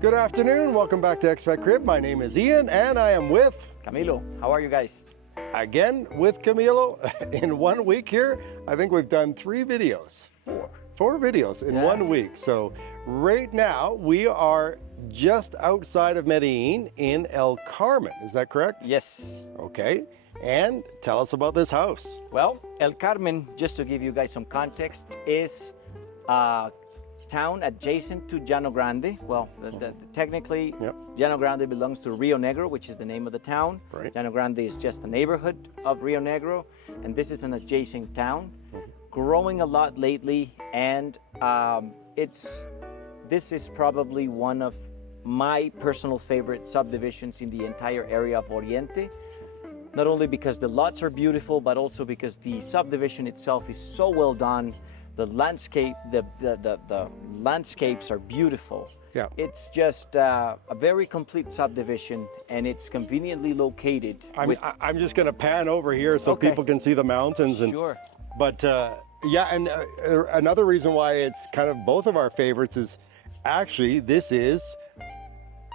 Good afternoon, welcome back to ExpatCrib. My name is Ian and I am with... Camilo, how are you guys? Again, with Camilo. In 1 week here, I think we've done 3 videos. Four videos in 1 week. So right now we are just outside of Medellin in El Carmen, is that correct? Yes. Okay, and tell us about this house. Well, El Carmen, just to give you guys some context, is a town adjacent to Llano Grande. Well, technically, Llano Grande belongs to Rio Negro, which is the name of the town. Right. Llano Grande is just a neighborhood of Rio Negro, and this is an adjacent town. Growing a lot lately, and this is probably one of my personal favorite subdivisions in the entire area of Oriente. Not only because the lots are beautiful, but also because the subdivision itself is so well done. The landscape, the landscapes are beautiful. Yeah. It's just a very complete subdivision, and it's conveniently located. I'm just going to pan over here so people can see the mountains. Sure. But yeah, and another reason why it's kind of both of our favorites is actually this is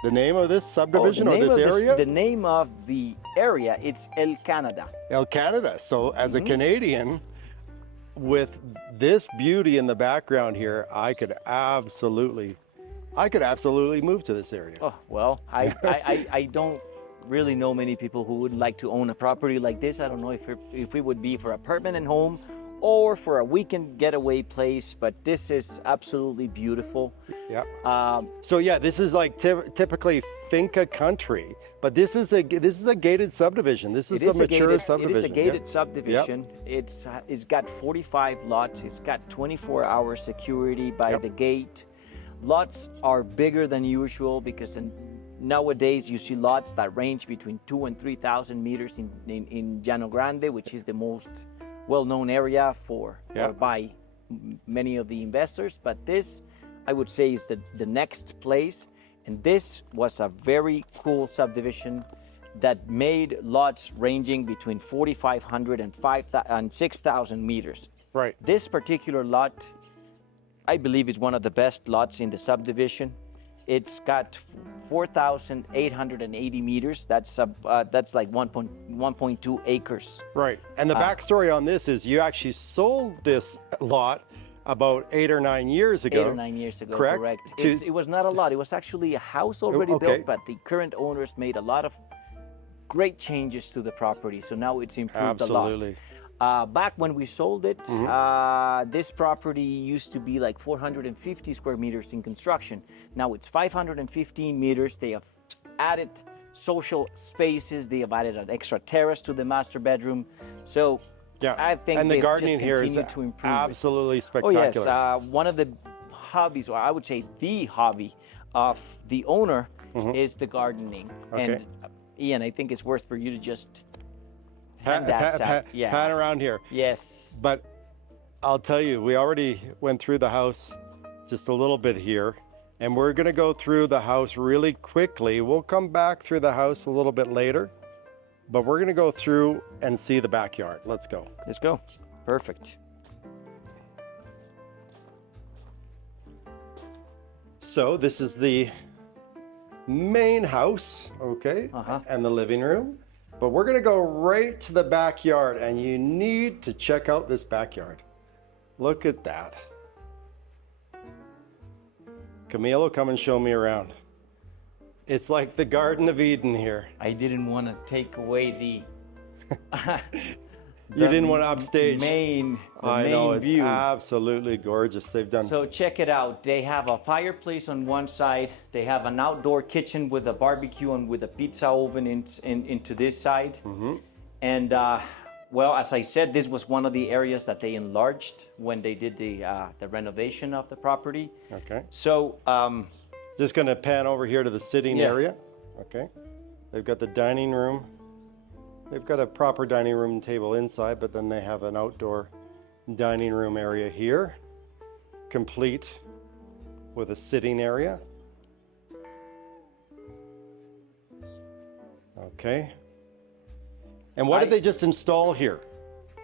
the name of this subdivision or this area? The name of the area, it's El Canada. El Canada. So as a Canadian, with this beauty in the background here, I could absolutely move to this area. Oh, well, I don't really know many people who would like to own a property like this. I don't know if it would be for a permanent home or for a weekend getaway place, but this is absolutely beautiful. Yeah. So yeah, this is like typically finca country, but this is a gated subdivision. This is a mature subdivision. It is a gated subdivision. Yep. It's got 45 lots. It's got 24-hour security by the gate. Lots are bigger than usual because nowadays you see lots that range between 2,000 and 3,000 meters in Llano Grande, which is the most well-known area by many of the investors. But this, I would say, is the next place. And this was a very cool subdivision that made lots ranging between 4,500 and 6,000 meters. Right. This particular lot, I believe, is one of the best lots in the subdivision. It's got 4,880 meters. That's like 1.2 acres. Right. And the backstory on this is you actually sold this lot about 8 or 9 years ago. 8 or 9 years ago, correct? It was not a lot. It was actually a house already built, but the current owners made a lot of great changes to the property. So now it's improved a lot. Absolutely. Back when we sold it, this property used to be like 450 square meters in construction. Now it's 515 meters. They have added social spaces. They have added an extra terrace to the master bedroom. So I think and the gardening here is absolutely spectacular. Oh yes, one of the hobbies, or I would say the hobby of the owner is the gardening. Okay. And Ian, I think it's worth for you to just pan around here. Yes. But I'll tell you, we already went through the house just a little bit here, and we're going to go through the house really quickly. We'll come back through the house a little bit later, but we're going to go through and see the backyard. Let's go. Let's go. Perfect. So this is the main house, okay, and the living room. But we're going to go right to the backyard, and you need to check out this backyard. Look at that. Camilo, come and show me around. It's like the Garden of Eden here. I didn't want to take away the you didn't want to upstage. I know, it's view. Absolutely gorgeous. They've done. So check it out. They have a fireplace on one side. They have an outdoor kitchen with a barbecue and with a pizza oven into this side. And well, as I said, this was one of the areas that they enlarged when they did the renovation of the property. Okay. So just going to pan over here to the sitting area. Okay. They've got the dining room. They've got a proper dining room table inside, but then they have an outdoor dining room area here, complete with a sitting area. Okay. And what did they just install here?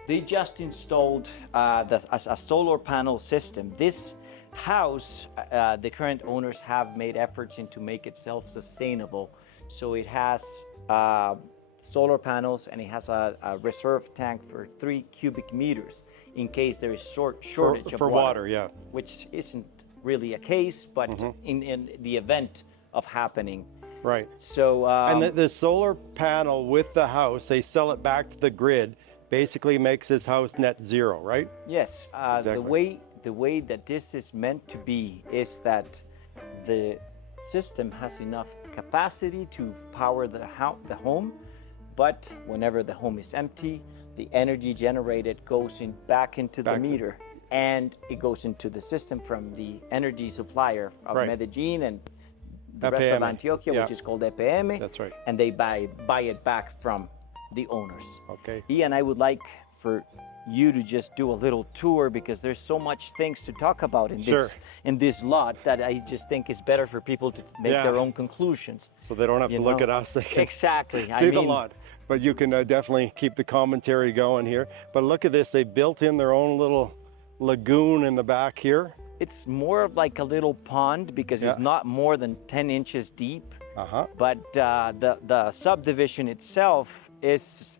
They just installed a solar panel system. This house, the current owners have made efforts into make it self-sustainable. So it has solar panels, and it has a reserve tank for 3 cubic meters in case there is shortage of for water, yeah. which isn't really a case, but in the event of happening. Right. So And the solar panel with the house, they sell it back to the grid, basically makes this house net zero, right? yes, Exactly. the way that this is meant to be is that the system has enough capacity to power the home, but whenever the home is empty, the energy generated goes back into the meter, and it goes into the system from the energy supplier of Right. Medellin and the rest of EPM, Antioquia, yeah. which is called EPM. That's right. And they buy it back from the owners. Okay. Ian, I would like for you to just do a little tour, because there's so much things to talk about in this lot that I just think it's better for people to make their own conclusions. So they don't have to look know? at us. They can Exactly. see the lot. But you can definitely keep the commentary going here. But look at this. They built in their own little lagoon in the back here. It's more of like a little pond, because it's not more than 10 inches deep. But the subdivision itself is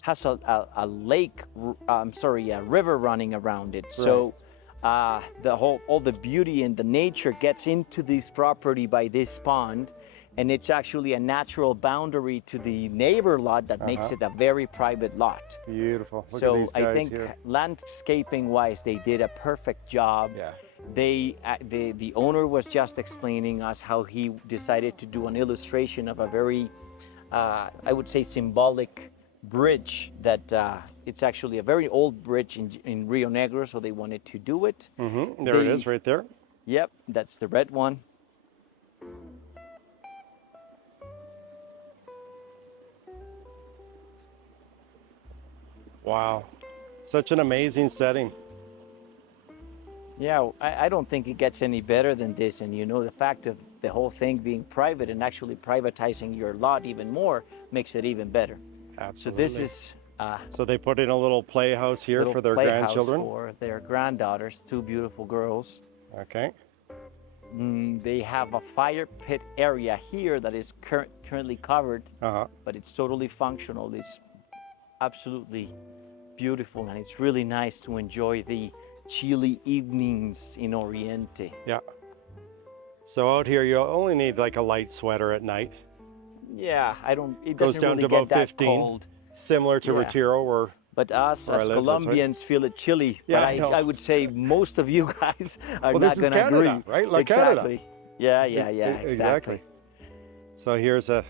has a lake, a river running around it. Right. So all the beauty and the nature gets into this property by this pond, and it's actually a natural boundary to the neighbor lot that makes it a very private lot. Beautiful. Look So at these guys I think here. landscaping wise, they did a perfect job. Yeah. The owner was just explaining us how he decided to do an illustration of a very, I would say, symbolic bridge that it's actually a very old bridge in Rio Negro, so they wanted to do it. There it is right there. Yep, that's the red one. Wow. Such an amazing setting. Yeah, I don't think it gets any better than this. And the fact of the whole thing being private and actually privatizing your lot even more makes it even better. Absolutely. So this is So they put in a little playhouse here for their grandchildren. For their granddaughters, 2 beautiful girls. Okay. They have a fire pit area here that is currently covered, but it's totally functional. It's absolutely beautiful, and it's really nice to enjoy the chilly evenings in Oriente. Yeah. So out here, you only need like a light sweater at night. Yeah, it Goes doesn't down really to about get that 15. cold. Similar to Retiro, or But us where I as live, that's right. Colombians feel it chilly. Yeah, but I know. I would say most of you guys are Well, not this is going to Canada, agree. right? Like Canada. Exactly. Yeah, exactly. So here's a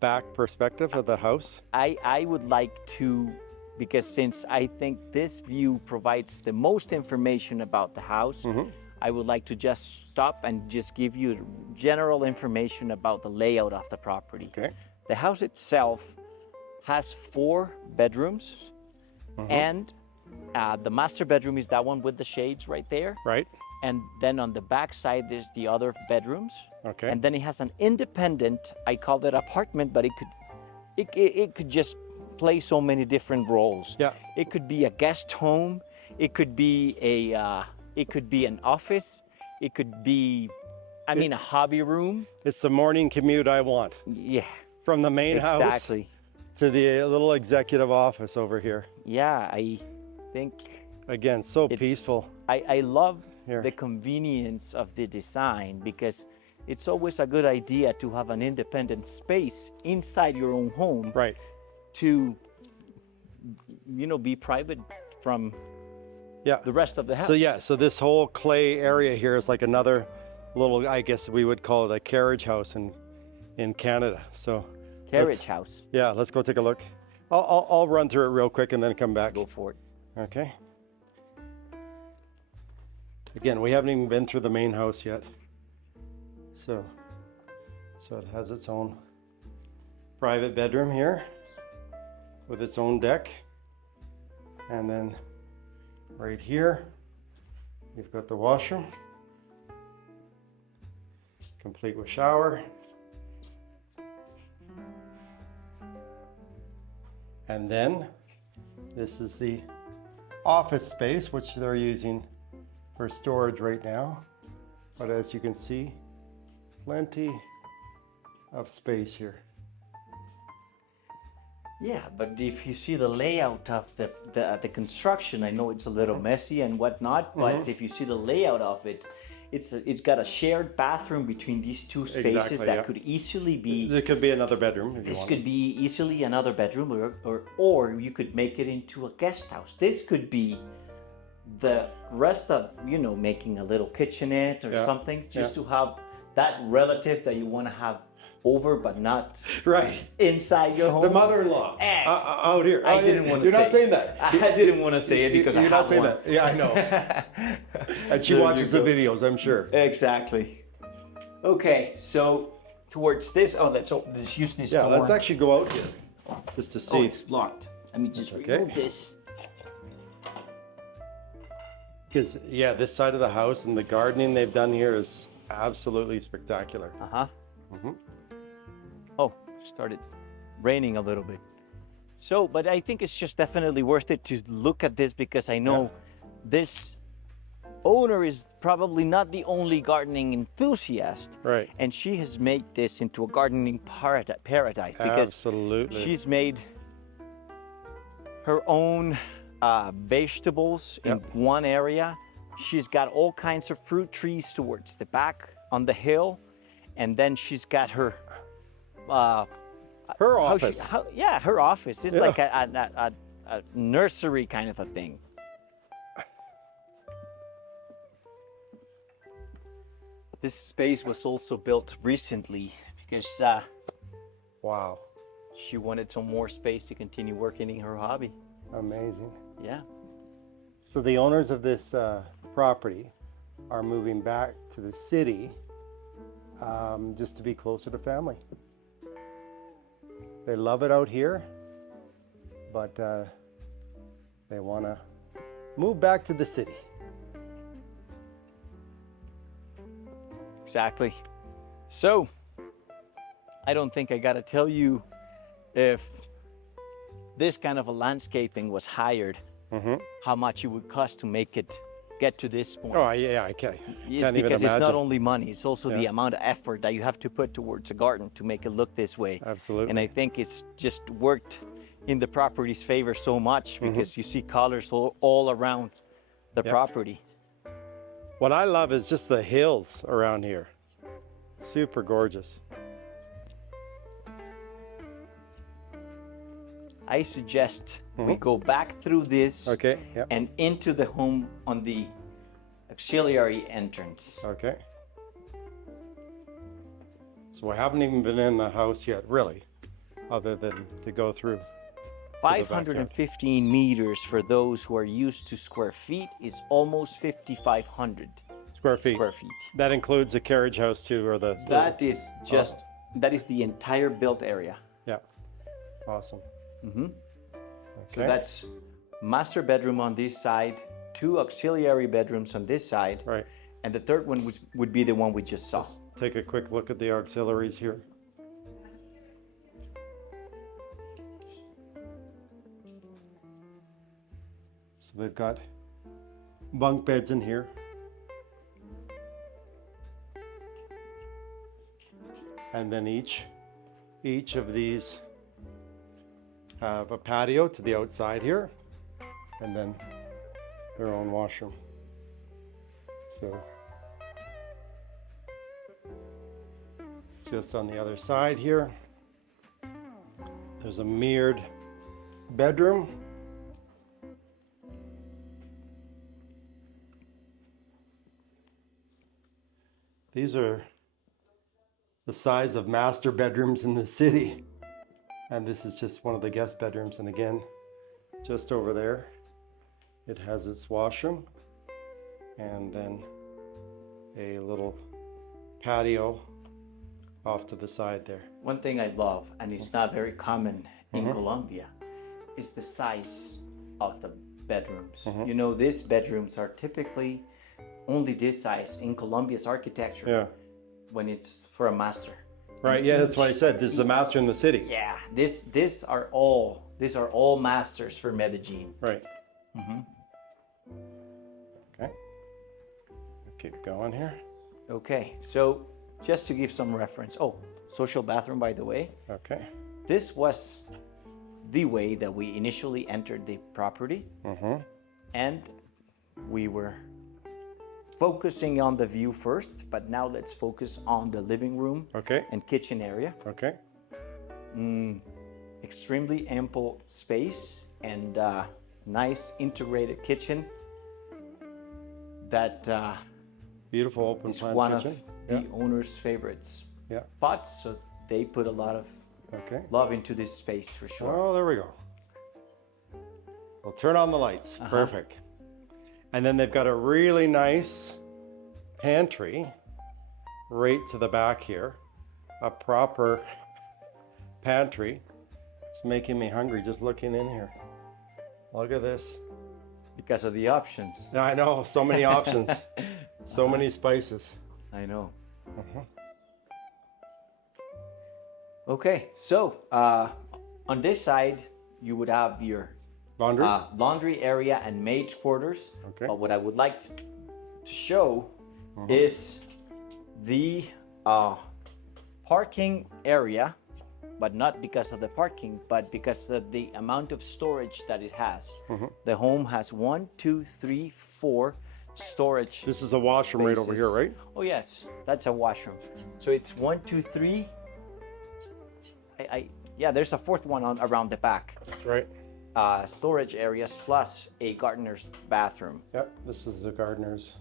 back perspective of the house. I would like to, because since I think this view provides the most information about the house, I would like to just stop and just give you general information about the layout of the property. Okay. The house itself has 4 bedrooms, and the master bedroom is that one with the shades right there. Right. And then on the back side, there's the other bedrooms. Okay. And then it has an independent, I call it apartment, but it could just play so many different roles. Yeah. It could be a guest home. It could be an office. It could be, a hobby room. It's the morning commute I want. Yeah. From the main house Exactly. to the little executive office over here. Yeah, I think Again, so peaceful. I love Here. the convenience of the design, because it's always a good idea to have an independent space inside your own home. Right. To be private from the rest of the house. So this whole clay area here is like another little, I guess we would call it a carriage house in Canada. So Carriage house. Yeah, let's go take a look. I'll run through it real quick and then come back. Go for it. Okay. Again, we haven't even been through the main house yet. So it has its own private bedroom here with its own deck. And then right here, you've got the washroom, complete with shower. And then this is the office space, which they're using for storage right now. But as you can see, plenty of space here. Yeah, but if you see the layout of the construction, I know it's a little messy and whatnot, but if you see the layout of it, it's got a shared bathroom between these two spaces Exactly, that yeah. could easily be. There could be another bedroom if you This want. could be easily another bedroom, or you could make it into a guest house. This could be the rest of, you know, making a little kitchenette or something, just to have that relative that you want to have over, but not Right. inside your home. The mother-in-law out here. I didn't want to You're say. not saying that. I didn't want to say it because You're I not have saying one. that. Yeah, I know. And she There watches you the go. videos, I'm sure. Exactly. Okay, so towards this. Oh, let's use this Yeah, door. let's actually go out here just to Oh, see. it's locked. Let me just Okay. remove this. Because yeah, this side of the house and the gardening they've done here is absolutely spectacular. Oh, started raining a little bit. So, but I think it's just definitely worth it to look at this because I know this owner is probably not the only gardening enthusiast. Right. And she has made this into a gardening paradise because Absolutely. she's made her own vegetables in one area. She's got all kinds of fruit trees towards the back on the hill. And then she's got her her office. her office. It's like a nursery kind of a thing. This space was also built recently because Wow. she wanted some more space to continue working in her hobby. Amazing. Yeah. So the owners of this property are moving back to the city just to be closer to family. They love it out here, but they want to move back to the city. Exactly. So, I don't think I gotta tell you if this kind of a landscaping was hired, how much it would cost to make it get to this point. Oh yeah, I can't. Yes, Can't even because it's not imagine. only money, it's also the amount of effort that you have to put towards a garden to make it look this way. Absolutely. And I think it's just worked in the property's favor so much because you see colors all around the property. What I love is just the hills around here. Super gorgeous. I suggest we go back through this Okay. Yeah. and into the home on the auxiliary entrance. Okay. So we haven't even been in the house yet, really, other than to go through. 515 meters for those who are used to square feet is almost 5,500 Square feet. square feet. That includes the carriage house too, or the. That is just, that is the entire built area. Yeah. Awesome. So that's master bedroom on this side, 2 auxiliary bedrooms on this side, Right. and the third one would be the one we just saw. Take a quick look at the auxiliaries here. So they've got bunk beds in here. And then each of these have a patio to the outside here, and then their own washroom. So just on the other side here, there's a mirrored bedroom. These are the size of master bedrooms in the city. And this is just one of the guest bedrooms. And again, just over there, it has its washroom and then a little patio off to the side there. One thing I love, and it's not very common in Colombia, is the size of the bedrooms. You know, these bedrooms are typically only this size in Colombia's architecture. Yeah. When it's for a master. Right. Yeah, that's what I said. This is the master in the city. Yeah, these are all masters for Medellin. Right. Okay. keep going here. Okay, so just to give some reference. Oh, social bathroom, by the way. Okay. This was the way that we initially entered the property. And we were focusing on the view first, but now let's focus on the living room Okay. and kitchen area. Okay. Extremely ample space and nice integrated kitchen that Beautiful open is plan one kitchen. of the owner's favorites Yeah. spots, so they put a lot of Okay. love into this space for sure. Oh, there we go. We'll turn on the lights. Perfect. And then they've got a really nice pantry right to the back here. A proper pantry. It's making me hungry just looking in here. Look at this. Because of the options. I know, so many options. So many spices. I know. Okay, so on this side, you would have your Laundry? laundry area and maid's quarters. Okay. But what I would like to show is the parking area, but not because of the parking, but because of the amount of storage that it has. The home has 1, 2, 3, 4 storage. This is a washroom right over here, right? Oh yes, that's a washroom. So it's 1, 2, 3. Yeah, there's a fourth one around the back. That's right. Storage areas plus a gardener's bathroom. Yep, this is the gardener's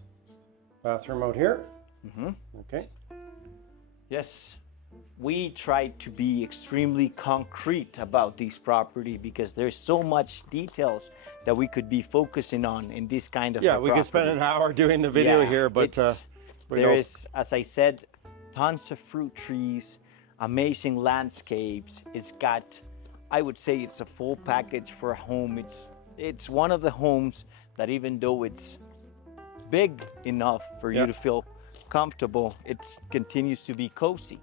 bathroom out here. Okay. Yes, we tried to be extremely concrete about this property because there's so much details that we could be focusing on in this kind of Yeah, we could spend an hour doing the video here, but there is, as I said, tons of fruit trees, amazing landscapes. It's got, I would say it's a full package for a home. It's one of the homes that even though it's big enough for you to feel comfortable, it continues to be cozy.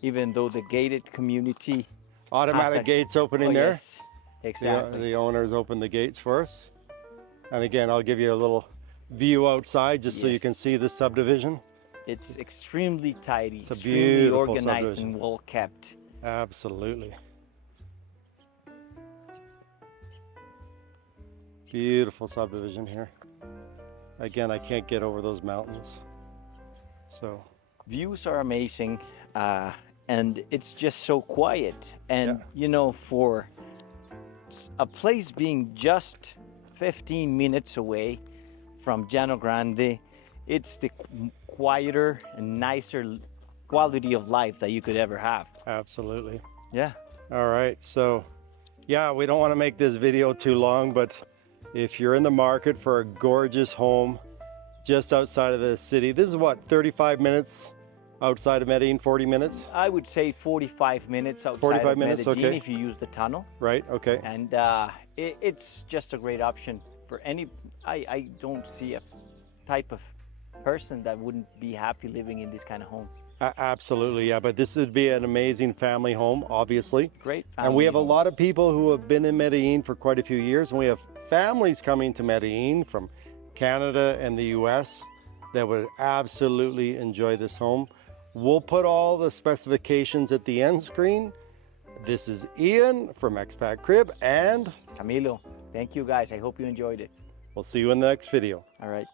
Even though the gated community automatic gates opening there. Yes, exactly. The owners opened the gates for us. And again, I'll give you a little view outside just so you can see the subdivision. It's extremely tidy, It's a extremely beautiful organized subdivision. and well kept. Absolutely. Beautiful subdivision here. Again, I can't get over those mountains. So Views are amazing, and it's just so quiet. And you know, for a place being just 15 minutes away from Llano Grande, it's the quieter and nicer quality of life that you could ever have. absolutely. Yeah. All right, so yeah, we don't want to make this video too long, but if you're in the market for a gorgeous home just outside of the city, this is what, 35 minutes outside of Medellin, 40 minutes? I would say 45 minutes outside 45 of minutes, Medellin okay. if you use the tunnel. Right, okay. And it's just a great option for any, I don't see a type of person that wouldn't be happy living in this kind of home. Absolutely, yeah, but this would be an amazing family home, obviously. Great family And we have a home. lot of people who have been in Medellin for quite a few years, and we have families coming to Medellin from Canada and the US that would absolutely enjoy this home. We'll put all the specifications at the end screen. This is Ian from ExpatCrib, and Camilo, thank you guys. I hope you enjoyed it. we'll see you in the next video. All right.